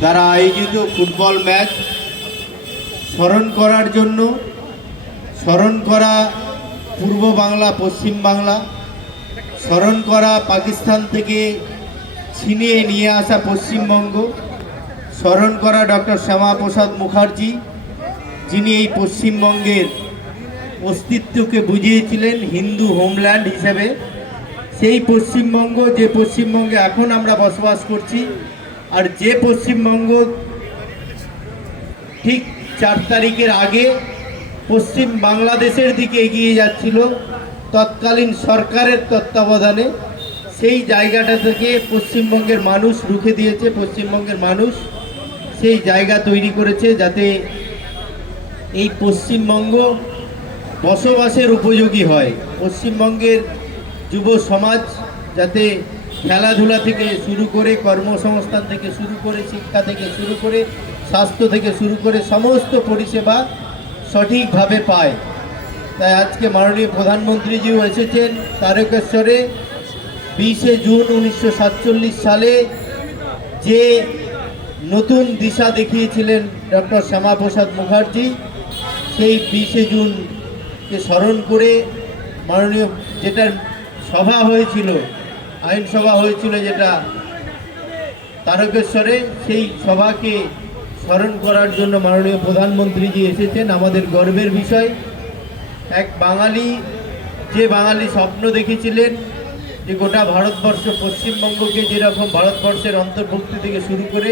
দ্বারা আয়োজিত football match স্মরণ করার জন্য, স্মরণ করা পূর্ব বাংলা পশ্চিম বাংলা, স্মরণ করা পাকিস্তান থেকে ছিনিয়ে নিয়ে আসা পশ্চিমবঙ্গ, স্মরণ করা ডক্টর শ্যামাপ্রসাদ মুখার্জি, যিনি এই পশ্চিমবঙ্গের অস্তিত্বকে বুঝিয়েছিলেন হিন্দু হোমল্যান্ড হিসেবে। সেই পশ্চিমবঙ্গ, যে পশ্চিমবঙ্গে এখন আমরা বসবাস করছি, আর যে পশ্চিমবঙ্গ ঠিক 4 তারিখের আগে পশ্চিম বাংলাদেশের দিকে এগিয়ে যাচ্ছিল তৎকালীন সরকারের তত্ত্বাবধানে, সেই জায়গাটা থেকে পশ্চিমবঙ্গের মানুষ রুখে দিয়েছে। পশ্চিমবঙ্গের মানুষ সেই জায়গা তৈরি করেছে যাতে এই পশ্চিমবঙ্গ বসবাসের উপযোগী হয়। পশ্চিমবঙ্গের যুব সমাজ যাতে খেলাধুলা থেকে শুরু করে, কর্মসংস্থান থেকে শুরু করে, শিক্ষা থেকে শুরু করে, স্বাস্থ্য থেকে শুরু করে সমস্ত পরিষেবা সঠিকভাবে পায়। তাই আজকে মাননীয় প্রধানমন্ত্রীজিও এসেছেন তারকেশ্বরে। 20শে জুন 1947 সালে যে নতুন দিশা দেখিয়েছিলেন ডক্টর শ্যামাপ্রসাদ মুখার্জি, সেই 20শে জুনকে স্মরণ করে মাননীয় যেটার সভা হয়েছিল, আইনসভা হয়েছিল যেটা তারকেশ্বরে, সেই সভাকে স্মরণ করার জন্য মাননীয় প্রধানমন্ত্রীজি এসেছেন। আমাদের গর্বের বিষয়। এক বাঙালি, যে বাঙালি স্বপ্ন দেখেছিলেন যে গোটা ভারতবর্ষ, পশ্চিমবঙ্গকে যেরকম ভারতবর্ষের অন্তর্ভুক্তি থেকে শুরু করে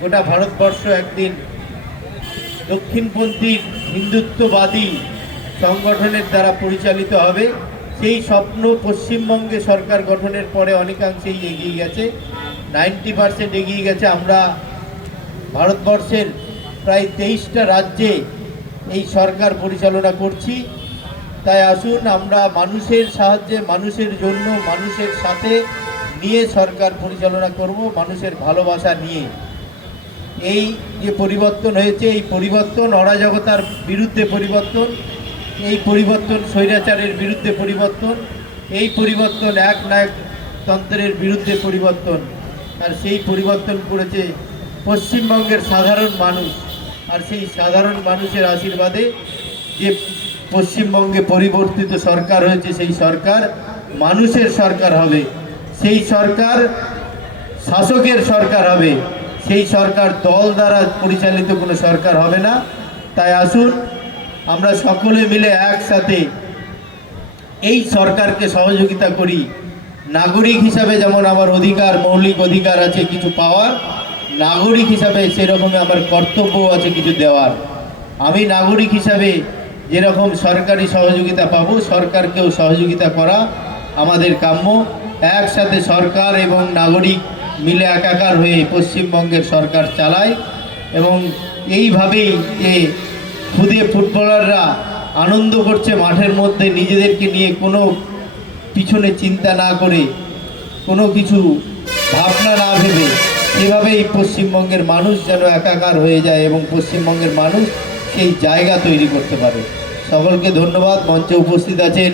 গোটা ভারতবর্ষ একদিন দক্ষিণপন্থী হিন্দুত্ববাদী সংগঠনের দ্বারা পরিচালিত হবে, সেই স্বপ্ন পশ্চিমবঙ্গে সরকার গঠনের পরে অনেকাংশেই এগিয়ে গেছে, 90% এগিয়ে গেছে। আমরা ভারতবর্ষের প্রায় 23টা রাজ্যে এই সরকার পরিচালনা করছি। তাই আসুন আমরা মানুষের সাহায্যে, মানুষের জন্য, মানুষের সাথে নিয়ে সরকার পরিচালনা করব, মানুষের ভালোবাসা নিয়ে। এই যে পরিবর্তন হয়েছে, এই পরিবর্তন অরাজকতার বিরুদ্ধে পরিবর্তন, এই পরিবর্তন স্বৈরাচারের বিরুদ্ধে পরিবর্তন, এই পরিবর্তন একনায়কতন্ত্রের বিরুদ্ধে পরিবর্তন। আর সেই পরিবর্তন করেছে পশ্চিমবঙ্গের সাধারণ মানুষ। আর সেই সাধারণ মানুষের আশীর্বাদে যে পশ্চিমবঙ্গে পরিবর্তিত সরকার হয়েছে, সেই সরকার মানুষের সরকার হবে, সেই সরকার শাসকের সরকার হবে, সেই সরকার দল দ্বারা পরিচালিত কোনো সরকার হবে না। তাই আসুন আমরা সকলে মিলে একসাথে এই সরকারকে সহযোগিতা করি। নাগরিক হিসাবে যেমন আমার অধিকার, মৌলিক অধিকার আছে কিছু পাওয়ার, নাগরিক হিসাবে সেরকমই আমার কর্তব্য আছে কিছু দেওয়ার। আমি নাগরিক হিসাবে যেরকম সরকারি সহযোগিতা পাবো, সরকারকেও সহযোগিতা করা আমাদের কাম্য। একসাথে সরকার এবং নাগরিক মিলে একাকার হয়ে পশ্চিমবঙ্গের সরকার চালায়, এবং এইভাবেই যে খুদে ফুটবলাররা আনন্দ করছে মাঠের মধ্যে নিজেদেরকে নিয়ে, কোনো পিছনে চিন্তা না করে, কোনো কিছু ভাবনা না ভেবে, সেভাবেই পশ্চিমবঙ্গের মানুষ যেন একাকার হয়ে যায় এবং পশ্চিমবঙ্গের মানুষ সেই জায়গা তৈরি করতে পারে। সকলকে ধন্যবাদ। মঞ্চে উপস্থিত আছেন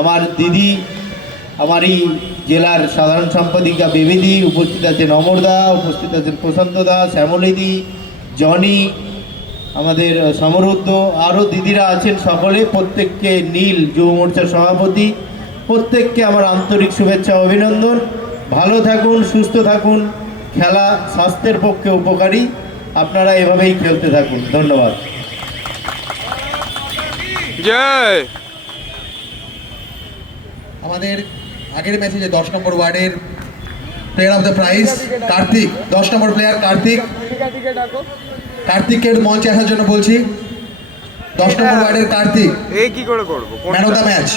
আমার দিদি, আমারই জেলার সাধারণ সম্পাদিকা বেবিদি, উপস্থিত আছেন অমরদা, উপস্থিত আছেন প্রশান্তদা, শ্যামলিদি, জনি, আমাদের সমরুদ্ধ, আরও দিদিরা আছেন সকলে। প্রত্যেককে, নীল যুব মোর্চার সভাপতি, প্রত্যেককে আমার আন্তরিক শুভেচ্ছা, অভিনন্দন। ভালো থাকুন, সুস্থ থাকুন। খেলা স্বাস্থ্যের পক্ষে উপকারী, আপনারা এভাবেই খেলতে থাকুন। ধন্যবাদ। জয়। আমাদের আগের ম্যাচে যে 10 নম্বর ওয়ার্ডের player of the prize Kartik, 10 number player কার্তিকের মঞ্চে আসার জন্য বলছি। 10 নম্বর ওয়ার্ডের কার্তিক, এই কি করে করব, ম্যান অফ দ্য ম্যাচ।